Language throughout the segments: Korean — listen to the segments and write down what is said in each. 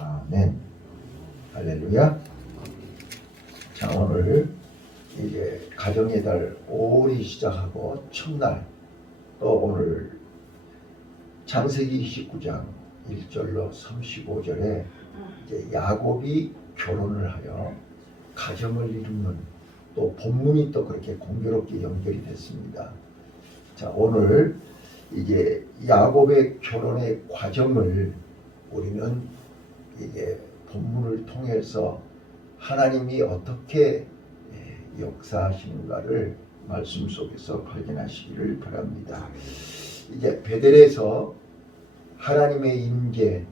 아멘. 할렐루야. 자, 오늘 이제 가정의 달 5월이 시작하고 첫날, 또 오늘 창세기 29장 1절로 35절에 이제 야곱이 결혼을 하여 가정을 이루는 또 본문이 또 그렇게 공교롭게 연결이 됐습니다. 자, 오늘 이제 야곱의 결혼의 과정을 우리는 이게 본문을 통해서 하나님이 어떻게 역사하시는가를 말씀 속에서 발견하시기를 바랍니다. 이제 베델에서 하나님의 임재,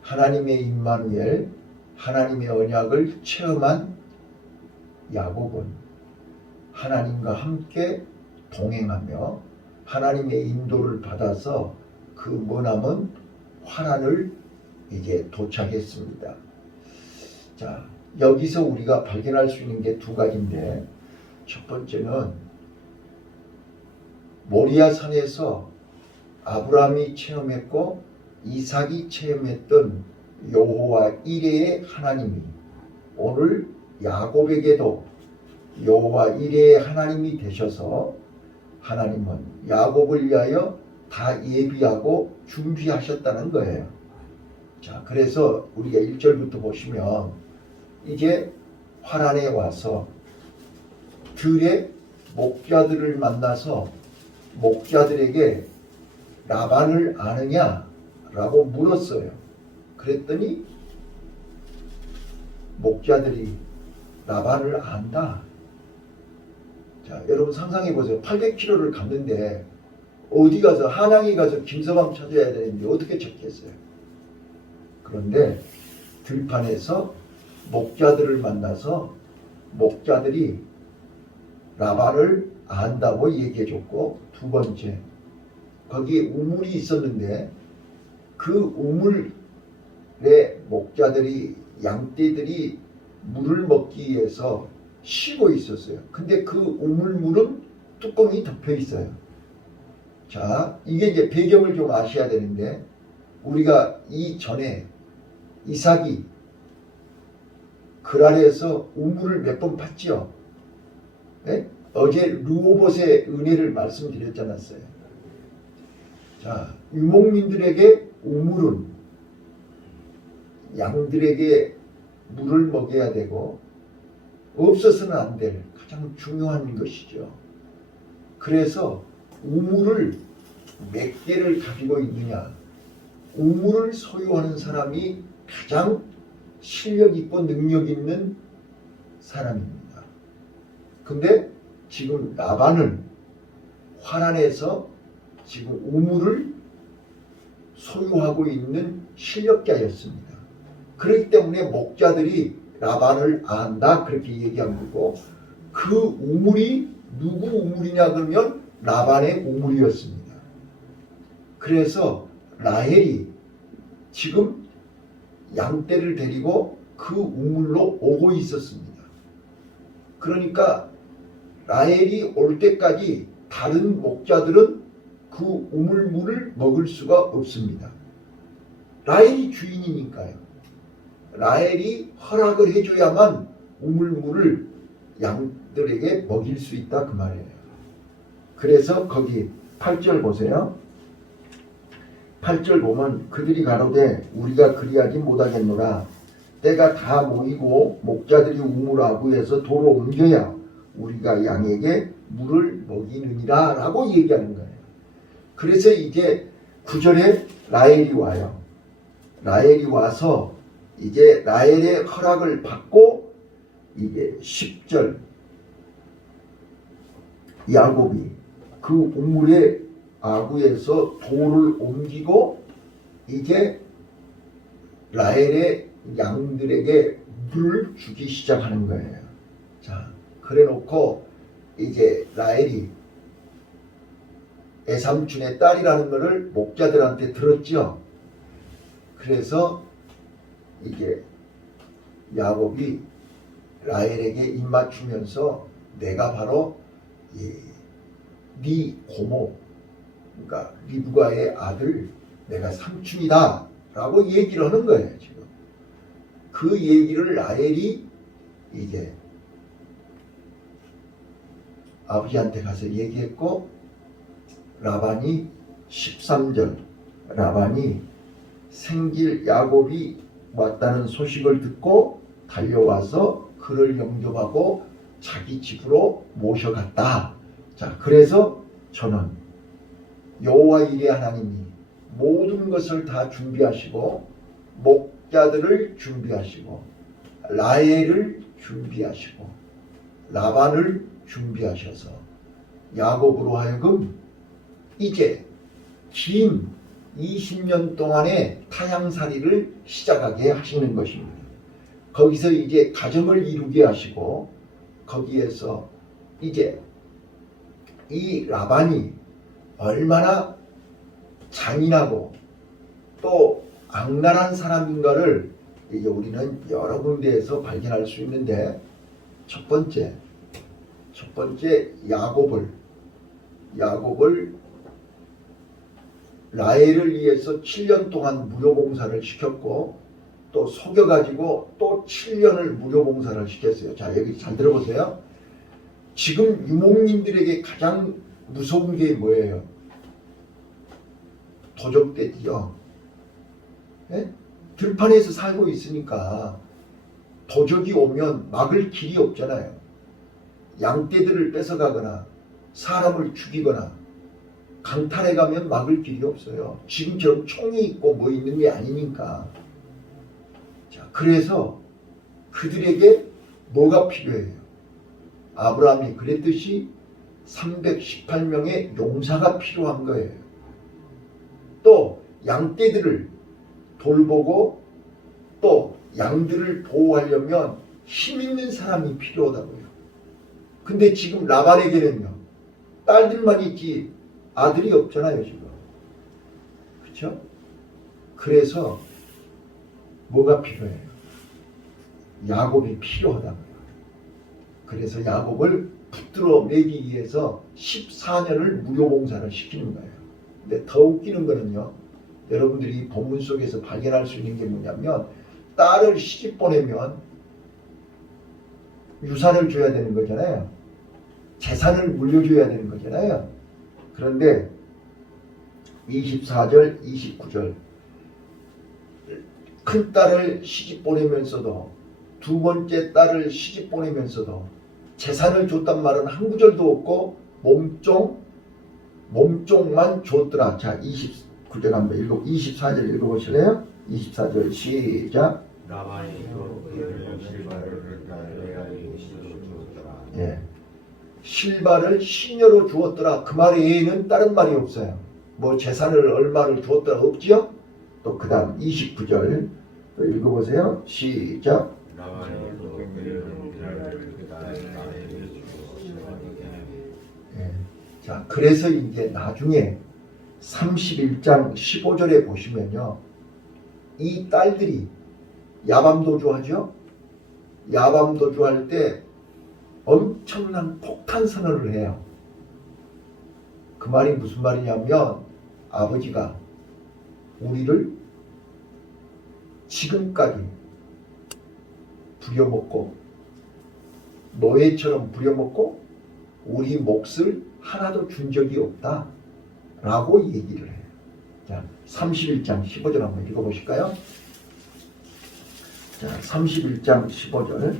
하나님의 임마누엘, 하나님의 언약을 체험한 야곱은 하나님과 함께 동행하며 하나님의 인도를 받아서 그 머나먼 화란을 이제 도착했습니다. 자, 여기서 우리가 발견할 수 있는 게 두 가지인데, 첫 번째는 모리아 산에서 아브라함이 체험했고 이삭이 체험했던 여호와 이레의 하나님이 오늘 야곱에게도 여호와 이레의 하나님이 되셔서 하나님은 야곱을 위하여 다 예비하고 준비하셨다는 거예요. 자, 그래서 우리가 1절부터 보시면 이제 화란에 와서 들의 목자들을 만나서 목자들에게 라반을 아느냐? 라고 물었어요. 그랬더니 목자들이 라반을 안다. 자, 여러분 상상해 보세요. 800km를 갔는데 어디 가서 한양에 가서 김서방 찾아야 되는데 어떻게 찾겠어요? 그런데 들판에서 목자들을 만나서 목자들이 라반을 안다고 얘기해 줬고, 두 번째, 거기에 우물이 있었는데 그 우물에 목자들이, 양떼들이 물을 먹기 위해서 쉬고 있었어요. 근데 그 우물물은 뚜껑이 덮여 있어요. 자, 이게 이제 배경을 좀 아셔야 되는데, 우리가 이전에 이삭이 그랄에서 우물을 몇 번 팠지요. 네? 어제 르호봇의 은혜를 말씀드렸지 않았어요. 자, 유목민들에게 우물은 양들에게 물을 먹여야 되고 없어서는 안 될 가장 중요한 것이죠. 그래서 우물을 몇 개를 가지고 있느냐, 우물을 소유하는 사람이 가장 실력 있고 능력 있는 사람입니다. 근데 지금 라반은 화란에서 지금 우물을 소유하고 있는 실력자였습니다. 그렇기 때문에 목자들이 라반을 안다 그렇게 얘기한 거고, 그 우물이 누구 우물이냐 그러면 라반의 우물이었습니다. 그래서 라헬이 지금 양떼를 데리고 그 우물로 오고 있었습니다. 그러니까 라헬이 올 때까지 다른 목자들은 그 우물물을 먹을 수가 없습니다. 라헬이 주인이니까요. 라헬이 허락을 해줘야만 우물물을 양들에게 먹일 수 있다 그 말이에요. 그래서 거기 8절 보세요. 8절 보면 그들이 가로되 우리가 그리하지 못하겠노라. 때가 다 모이고 목자들이 우물 아구에서 도로 옮겨야 우리가 양에게 물을 먹이느니라 라고 얘기하는 거예요. 그래서 이제 9절에 라헬이 와요. 라헬이 와서 이제 라헬의 허락을 받고 이게 10절 야곱이 그 우물의 아구에서 돌을 옮기고 이제 라헬의 양들에게 물을 주기 시작하는 거예요. 자, 그래 놓고 이제 라헬이 애삼촌의 딸이라는 것을 목자들한테 들었죠. 그래서 이게 야곱이 라헬에게 입맞추면서 내가 바로 네 고모, 그러니까 리브가의 아들 내가 삼촌이다 라고 얘기를 하는 거예요. 지금 그 얘기를 라헬이 이제 아버지한테 가서 얘기했고, 라반이 13절, 라반이 생길 야곱이 왔다는 소식을 듣고 달려와서 그를 영접하고 자기 집으로 모셔갔다. 자, 그래서 저는 여호와 이레 하나님이 모든 것을 다 준비하시고 목자들을 준비하시고 라헬을 준비하시고 라반을 준비하셔서 야곱으로 하여금 이제 긴 20년 동안의 타향살이를 시작하게 하시는 것입니다. 거기서 이제 가정을 이루게 하시고 거기에서 이제 이 라반이 얼마나 잔인하고 또 악랄한 사람인가를 이제 우리는 여러 군데에서 발견할 수 있는데, 첫 번째 야곱을 라헬을 위해서 7년 동안 무료봉사를 시켰고 또 속여가지고 또 7년을 무료봉사를 시켰어요. 자, 여기 잘 들어보세요. 지금 유목민들에게 가장 무서운 게 뭐예요? 도적떼지요. 예? 들판에서 살고 있으니까 도적이 오면 막을 길이 없잖아요. 양떼들을 뺏어가거나 사람을 죽이거나 강탈해 가면 막을 길이 없어요. 지금처럼 총이 있고 뭐 있는 게 아니니까. 자, 그래서 그들에게 뭐가 필요해요? 아브라함이 그랬듯이 318명의 용사가 필요한 거예요. 또 양떼들을 돌보고 또 양들을 보호하려면 힘 있는 사람이 필요하다고요. 근데 지금 라반에게는요, 딸들만 있지 아들이 없잖아요, 지금. 그렇죠? 그래서 뭐가 필요해요? 야곱이 필요하다고요. 그래서 야곱을 붙들어 매기 위해서 14년을 무료봉사를 시키는 거예요. 근데 더 웃기는 거는요, 여러분들이 본문 속에서 발견할 수 있는 게 뭐냐면, 딸을 시집 보내면 유산을 줘야 되는 거잖아요. 재산을 물려줘야 되는 거잖아요. 그런데 24절, 29절 큰 딸을 시집 보내면서도 두 번째 딸을 시집 보내면서도 재산을 줬단 말은 한 구절도 없고 몸종만 줬더라. 자, 29절 한번 24절 읽어보실래요? 24절 시작. 라반이 그 실바를 레아에게 시녀로 주었더라. 예, 실바를 시녀로 주었더라. 그 말 외에는 다른 말이 없어요. 뭐 재산을 얼마를 주었더라 없지요? 또 그 다음 29절 또 읽어보세요. 시작. 라반이 또 그를 그 딸에게 주었으니. 예. 자, 그래서 이제 나중에 31장 15절에 보시면요, 이 딸들이 야밤도주 하죠? 야밤도주 할 때 엄청난 폭탄 선언을 해요. 그 말이 무슨 말이냐면, 아버지가 우리를 지금까지 부려먹고 노예처럼 부려먹고 우리 몫을 하나도 준 적이 없다 라고 얘기를 해요. 자, 31장 15절 한번 읽어보실까요? 자, 31장 15절.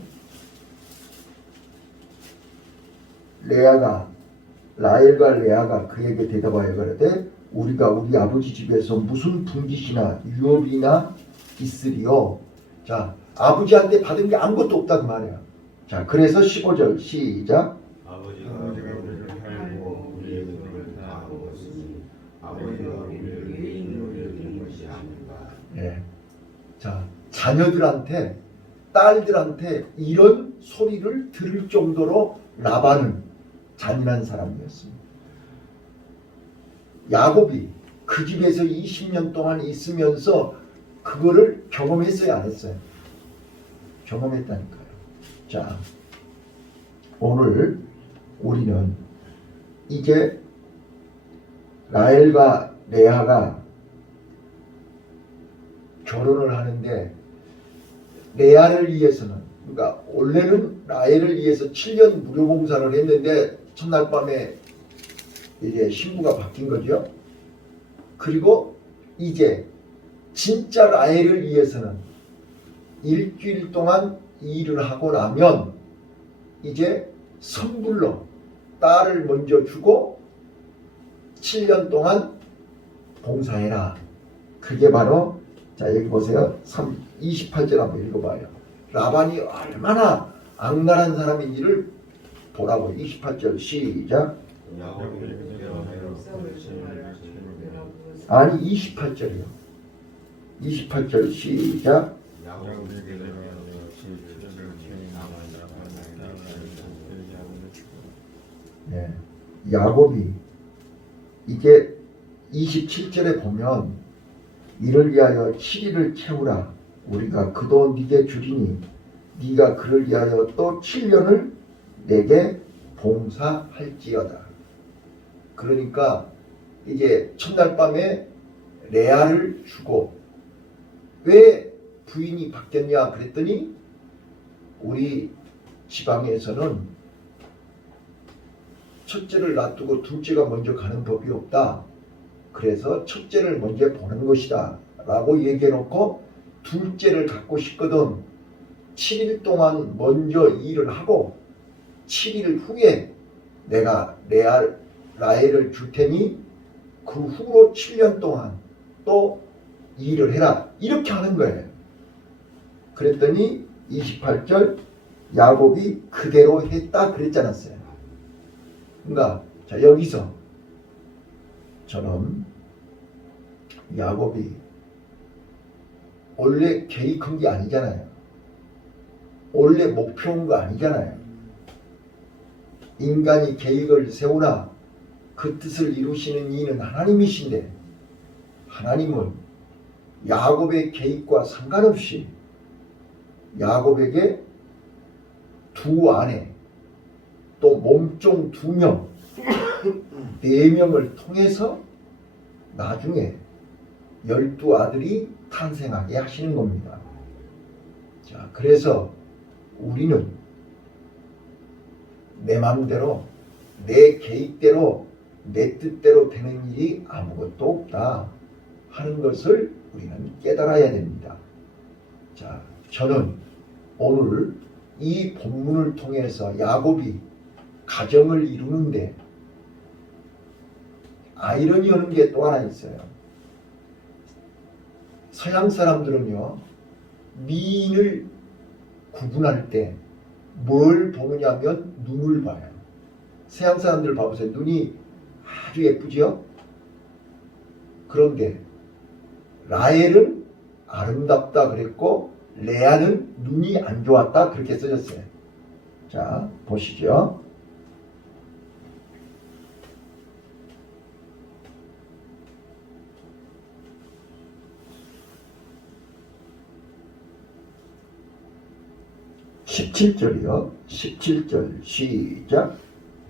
라헬과 레아가 그에게 대답하여 가로되 우리가 우리 아버지 집에서 무슨 분깃이나 유업이나 있으리요. 자, 아버지한테 받은 게 아무것도 없다 그 말이야. 자, 그래서 15절 시작. 아버지가 우리를 팔고 우리의 돈을 다 먹었으니 아버지가 우리를 의인으로 여기는 것이 아닌가. 예. 자, 자녀들한테 딸들한테 이런 소리를 들을 정도로 라반은 잔인한 사람이었습니다. 야곱이 그 집에서 20년 동안 있으면서 그거를 경험했어요, 안 했어요? 경험했다니까요. 자, 오늘 우리는 이제 라헬과 레아가 결혼을 하는데 레아를 위해서는, 그러니까 원래는 라헬을 위해서 7년 무료 봉사를 했는데 첫날 밤에 이제 신부가 바뀐 거죠. 그리고 이제 진짜 라헬을 위해서는 일주일 동안 일을 하고 나면 이제 선불로 딸을 먼저 주고 7년 동안 봉사해라. 그게 바로, 자 여기 보세요. 28절 한번 읽어봐요. 라반이 얼마나 악랄한 사람인지를 보라고. 28절 시작. 아니 28절이요. 28절 시작. 네. 야곱이 이게 27절에 보면 이를 위하여 7일을 채우라. 우리가 그 돈 네게 주리니 네가 그를 위하여 또 7년을 내게 봉사할지어다. 그러니까 이제 첫날 밤에 레아를 주고, 왜 부인이 바뀌었냐 그랬더니 우리 지방에서는 첫째를 놔두고 둘째가 먼저 가는 법이 없다. 그래서 첫째를 먼저 보는 것이다 라고 얘기해놓고 둘째를 갖고 싶거든 7일 동안 먼저 일을 하고 7일 후에 내가 라헬을 줄 테니 그 후로 7년 동안 또 일을 해라, 이렇게 하는 거예요. 그랬더니 28절 야곱이 그대로 했다 그랬지 않았어요. 그러니까 자 여기서 저는 야곱이 원래 계획한 게 아니잖아요. 원래 목표인 거 아니잖아요. 인간이 계획을 세우나 그 뜻을 이루시는 이는 하나님이신데, 하나님은 야곱의 계획과 상관없이 야곱에게 두 아내 또 몸종 2명 4명을 통해서 나중에 12아들이 탄생하게 하시는 겁니다. 자, 그래서 우리는 내 마음대로 내 계획대로 내 뜻대로 되는 일이 아무것도 없다 하는 것을 우리는 깨달아야 됩니다. 자, 저는 오늘 이 본문을 통해서 야곱이 가정을 이루는데 아이러니하는 게 또 하나 있어요. 서양 사람들은요, 미인을 구분할 때 뭘 보느냐면 눈을 봐요. 서양 사람들 봐보세요. 눈이 아주 예쁘죠? 그런데 라헬은 아름답다 그랬고 레아는 눈이 안 좋았다 그렇게 써졌어요. 자, 보시죠. (17절이요) 17절 시작.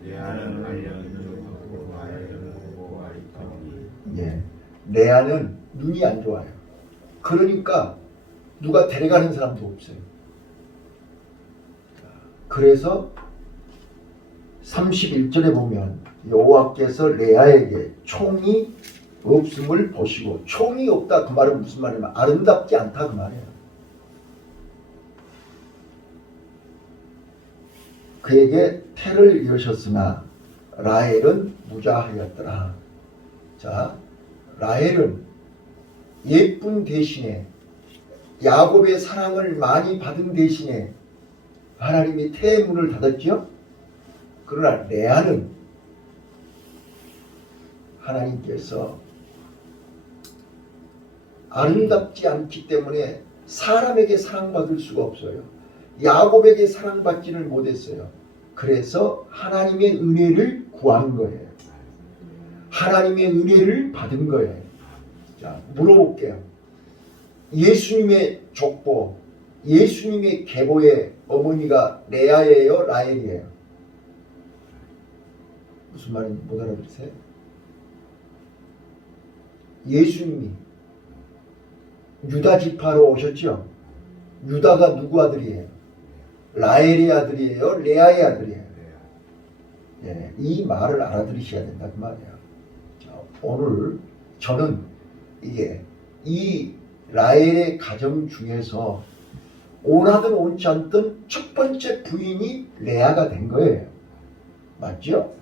레아는 알려주고 라헬은 보고 아리까니. 예, 레아는 눈이 안 좋아요. 그러니까 누가 데려가는 사람도 없어요. 그래서 31절에 보면 여호와께서 레아에게 총이 없음을 보시고, 총이 없다 그 말은 무슨 말이냐면 아름답지 않다 그 말이에요. 그에게 태를 여셨으나 라헬은 무자하였더라. 자, 라헬은 예쁜 대신에 야곱의 사랑을 많이 받은 대신에 하나님이 태의 문을 닫았죠. 그러나 레아는 하나님께서 아름답지 않기 때문에 사람에게 사랑받을 수가 없어요. 야곱에게 사랑받지를 못했어요. 그래서 하나님의 은혜를 구한 거예요. 하나님의 은혜를 받은 거예요. 자, 물어볼게요. 예수님의 족보, 예수님의 계보의 어머니가 레아예요, 라헬이에요? 무슨 말인지 못 알아들으세요? 예수님이 유다 지파로 오셨죠? 유다가 누구 아들이에요? 라헬의 아들이에요? 레아의 아들이에요? 예, 이 말을 알아들으셔야 된다 그 말이에요. 자, 오늘 저는 이게 이 라헬의 가정 중에서 원하든 원치 않든 첫 번째 부인이 레아가 된 거예요. 맞죠?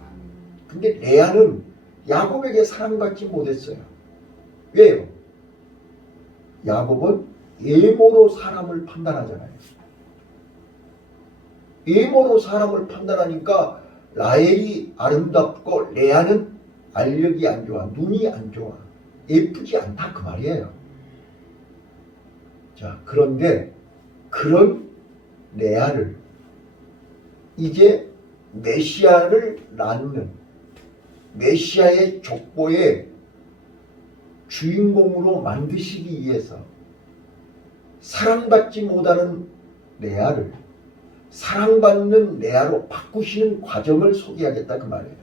근데 레아는 야곱에게 사랑받지 못했어요. 왜요? 야곱은 외모로 사람을 판단하잖아요. 외모로 사람을 판단하니까 라헬이 아름답고 레아는 알력이 안 좋아, 눈이 안 좋아, 예쁘지 않다 그 말이에요. 자, 그런데 그런 레아를 이제 메시아를 낳는 메시아의 족보의 주인공으로 만드시기 위해서 사랑받지 못하는 레아를 사랑받는 레아로 바꾸시는 과정을 소개하겠다 그 말이에요.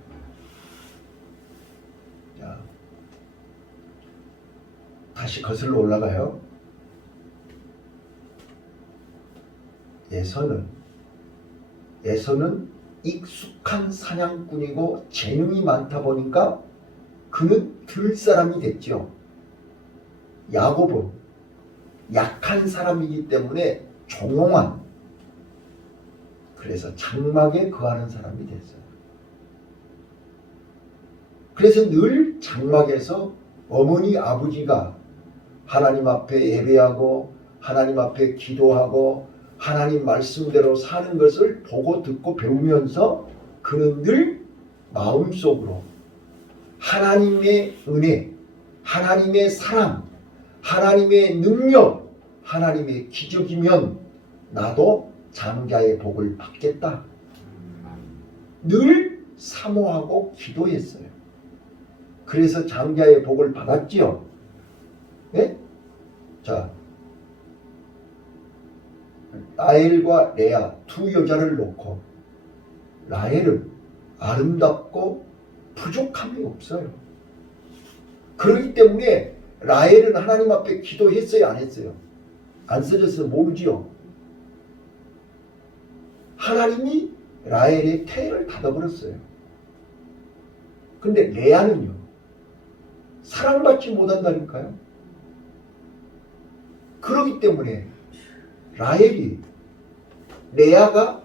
자, 다시 거슬러 올라가요. 에서는 익숙한 사냥꾼이고 재능이 많다 보니까 그는 들 사람이 됐죠. 야곱은 약한 사람이기 때문에 종용한, 그래서 장막에 거하는 사람이 됐어요. 그래서 늘 장막에서 어머니 아버지가 하나님 앞에 예배하고 하나님 앞에 기도하고 하나님 말씀대로 사는 것을 보고 듣고 배우면서 그는 늘 마음속으로 하나님의 은혜, 하나님의 사랑, 하나님의 능력, 하나님의 기적이면 나도 장자의 복을 받겠다. 늘 사모하고 기도했어요. 그래서 장자의 복을 받았지요. 네? 자, 라헬과 레아 두 여자를 놓고 라헬은 아름답고 부족함이 없어요. 그렇기 때문에 라헬은 하나님 앞에 기도했어요, 안 했어요? 안 써졌어요? 모르지요? 하나님이 라헬의 태를 닫아버렸어요. 근데 레아는요, 사랑받지 못한다니까요. 그렇기 때문에 라헬이, 레아가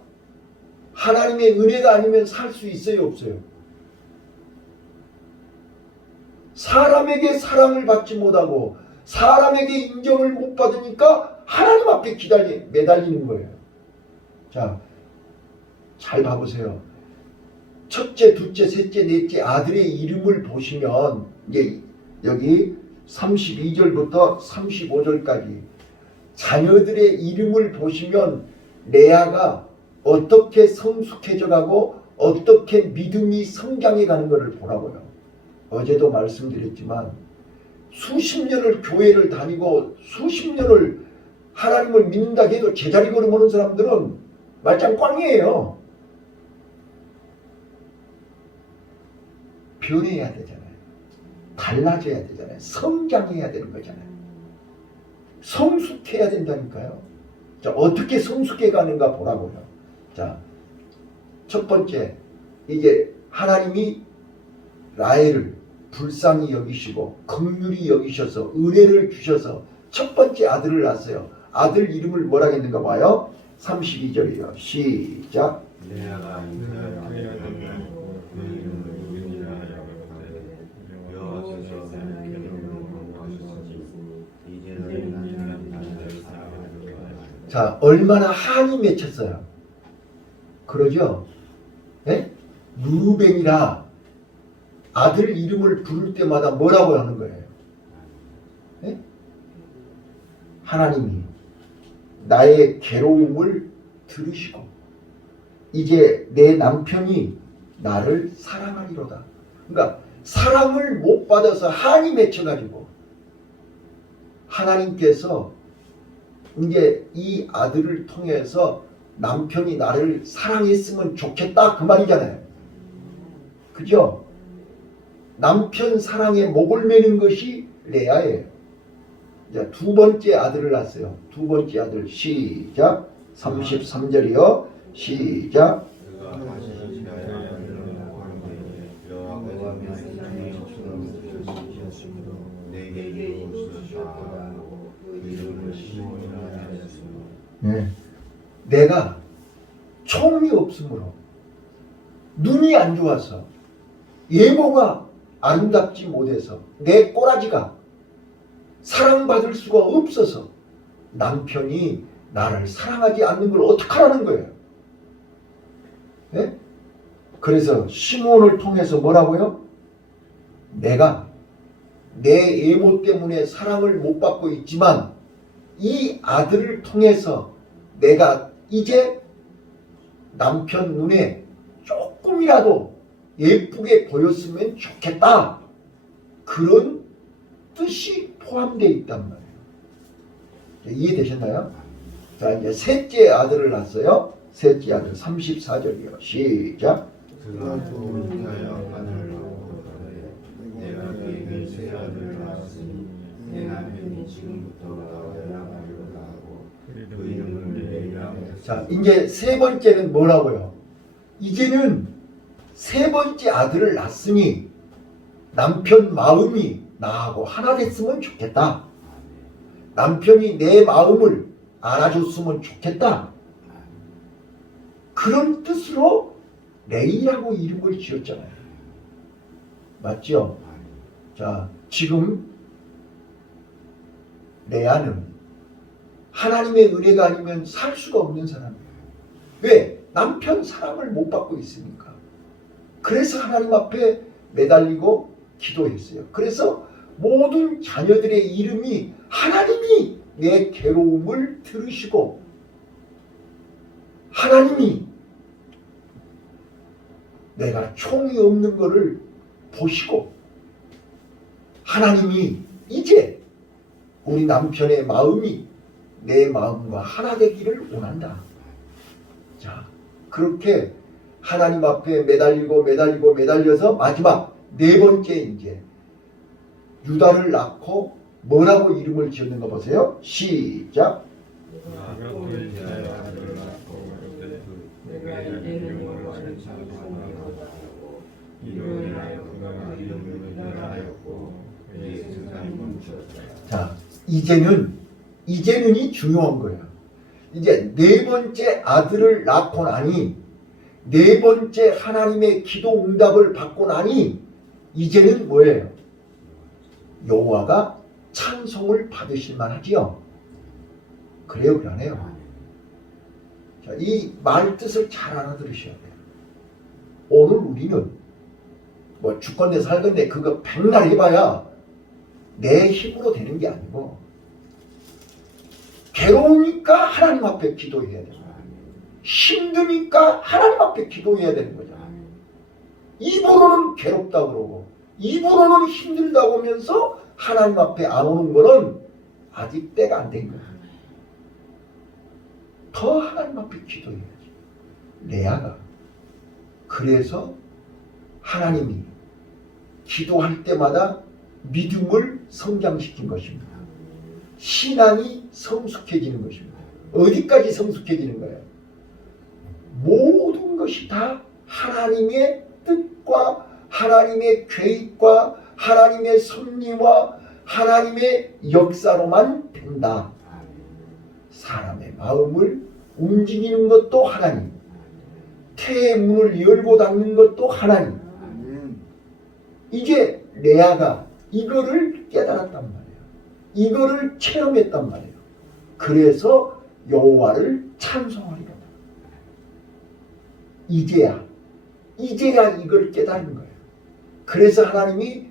하나님의 은혜가 아니면 살 수 있어요, 없어요? 사람에게 사랑을 받지 못하고 사람에게 인정을 못 받으니까 하나님 앞에 매달리는 거예요. 자, 잘 봐보세요. 첫째, 둘째, 셋째, 넷째 아들의 이름을 보시면 이제 여기 32절부터 35절까지 자녀들의 이름을 보시면 레아가 어떻게 성숙해져 가고 어떻게 믿음이 성장해 가는 것을 보라고요. 어제도 말씀드렸지만 수십 년을 교회를 다니고 수십 년을 하나님을 믿는다 해도 제자리 걸음하는 사람들은 말짱 꽝이에요. 변해야 되잖아요. 달라져야 되잖아요. 성장해야 되는 거잖아요. 성숙해야 된다니까요. 자, 어떻게 성숙해 가는가 보라고요. 자, 첫 번째, 이제 하나님이 라헬을 불쌍히 여기시고 긍휼히 여기셔서 은혜를 주셔서 첫 번째 아들을 낳았어요. 아들 이름을 뭐라 했는가 봐요. 32절이요. 시작. 레아가 인자를 그 이름을 유니라 하였되 여호와께서 그의 이름을 거룩하셨으니 이제는 나를 사랑하는 거야. 자, 얼마나 한이 맺혔어요. 그러죠? 예? 루벤이라 아들 이름을 부를 때마다 뭐라고 하는 거예요? 예? 하나님이 나의 괴로움을 들으시고 이제 내 남편이 나를 사랑하리로다. 그러니까 사랑을 못 받아서 한이 맺혀가지고 하나님께서 이제 이 아들을 통해서 남편이 나를 사랑했으면 좋겠다 그 말이잖아요. 그죠? 남편 사랑에 목을 매는 것이 레아예요. 이제 두 번째 아들을 낳았어요. 두 번째 아들 시작. 33절이요. 시작. 그가 다시 자야 하려고 하는데 여호와가 말씀처럼 주셨으므로 내게 이루어지셨다. 그 이름을 시몬이라 하였으므로 네. 내가 총이 없으므로 눈이 안 좋아서 예모가 아름답지 못해서 내 꼬라지가 사랑받을 수가 없어서 남편이 나를 사랑하지 않는 걸 어떡하라는 거예요. 네? 그래서 시몬을 통해서 뭐라고요? 내가 내 예모 때문에 사랑을 못 받고 있지만 이 아들을 통해서 내가 이제 남편 눈에 조금이라도 예쁘게 보였으면 좋겠다. 그런 뜻이 포함되어 있단 말이에요. 이해되셨나요? 자, 이제 셋째 아들을 낳았어요. 셋째 아들 34절이요. 시작. 그가 또 인하여 아들을 낳고 그러되 내가 그에게 세 아들을 낳았으니 내 남편이 지금부터 나와야 하리로다 하고 그 이름을 레이라 하였으니 자, 이제 세 번째는 뭐라고요? 이제는 세 번째 아들을 낳았으니 남편 마음이 나하고 하나 됐으면 좋겠다. 남편이 내 마음을 알아줬으면 좋겠다. 그런 뜻으로 레이라고 이름을 지었잖아요. 맞죠? 자, 지금 레아는 하나님의 은혜가 아니면 살 수가 없는 사람이에요. 왜? 남편 사랑을 못 받고 있으니까. 그래서 하나님 앞에 매달리고 기도했어요. 그래서 모든 자녀들의 이름이 하나님이 내 괴로움을 들으시고 하나님이 내가 총이 없는 것을 보시고 하나님이 이제 우리 남편의 마음이 내 마음과 하나 되기를 원한다. 자, 그렇게 하나님 앞에 매달려서 마지막 네 번째 이제 유다를 낳고 뭐라고 이름을 지었는가 보세요. 시작. 그가 또 인하여 아들을 낳고 그러되 내가 이름을 찬송하리로다 하고 이로 인하여 그가 이름을 유다하였고 그의 세상이 멈췄다. 자, 이제는이 중요한 거예요. 이제 네 번째 아들을 낳고 나니 네 번째 하나님의 기도 응답을 받고 나니 이제는 뭐예요? 여호와가 찬송을 받으실 만하지요. 그래요, 그러네요. 자, 이 말 뜻을 잘 알아들으셔야 돼요. 오늘 우리는 뭐 죽건대 살건대 그거 백날 해봐야 내 힘으로 되는 게 아니고 괴로우니까 하나님 앞에 기도해야 돼요. 힘드니까 하나님 앞에 기도해야 되는 거죠. 입으로는 괴롭다 그러고 입으로는 힘들다고 하면서 하나님 앞에 안 오는 거는 아직 때가 안 된 거예요. 더 하나님 앞에 기도해야지. 레아가 그래서 하나님이 기도할 때마다 믿음을 성장시킨 것입니다. 신앙이 성숙해지는 것입니다. 어디까지 성숙해지는 거예요? 모든 것이 다 하나님의 뜻과 하나님의 계획과 하나님의 섭리와 하나님의 역사로만 된다. 사람의 마음을 움직이는 것도 하나님, 태의 문을 열고 닫는 것도 하나님. 이제 레아가 이거를 깨달았단 말이에요. 이거를 체험했단 말이에요. 그래서 여호와를 찬송하리라. 이제야 이걸 깨달은 거예요. 그래서 하나님이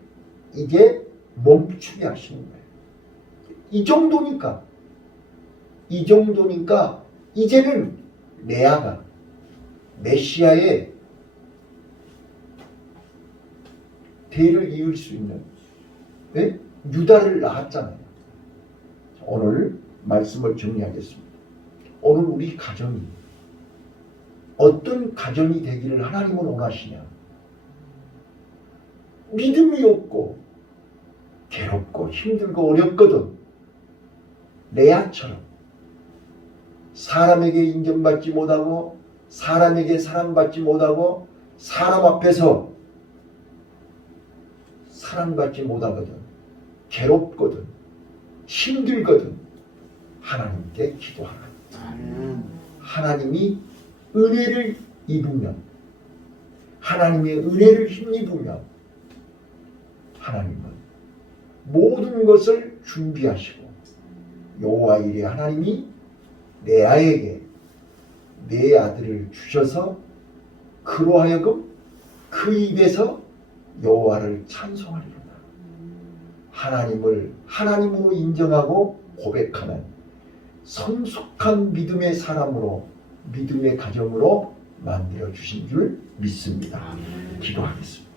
이제 멈추게 하시는 거예요. 이 정도니까 이제는 레아가 메시아의 대를 이을 수 있는 유다를 낳았잖아요. 오늘 말씀을 정리하겠습니다. 오늘 우리 가정이 어떤 가정이 되기를 하나님은 원하시냐? 믿음이 없고 괴롭고 힘들고 어렵거든. 레아처럼 사람에게 인정받지 못하고 사람에게 사랑받지 못하고 사람 앞에서 사랑받지 못하거든, 괴롭거든, 힘들거든 하나님께 기도하라. 하나님이 은혜를 입으면, 하나님의 은혜를 힘입으면 하나님은 모든 것을 준비하시고 여호와 이레 하나님이 레아에게 내 아들을 주셔서 그로 하여금 그 입에서 여호와를 찬송하리로다. 하나님을 하나님으로 인정하고 고백하는 성숙한 믿음의 사람으로, 믿음의 가정으로 만들어 주신 줄 믿습니다. 기도하겠습니다.